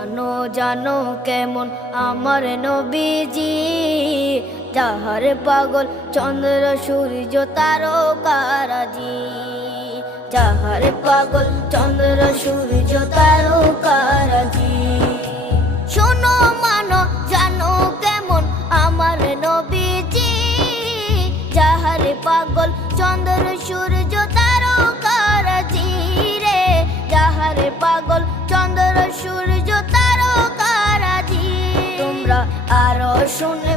জানো জানো কেমন আমার নবীজি, যাহার পাগল চন্দ্র সূর্য তারকারাজি, যাহার পাগল চন্দ্র সূর্য তারকারাজি। শোনো মানো জানো কেমন আমার নবীজি, যাহার পাগল চন্দ্র সূর্য তারকারাজি রে, যাহার পাগল চন্দ্র সূর্য তারকারাজি। তোমরা আরো শুনে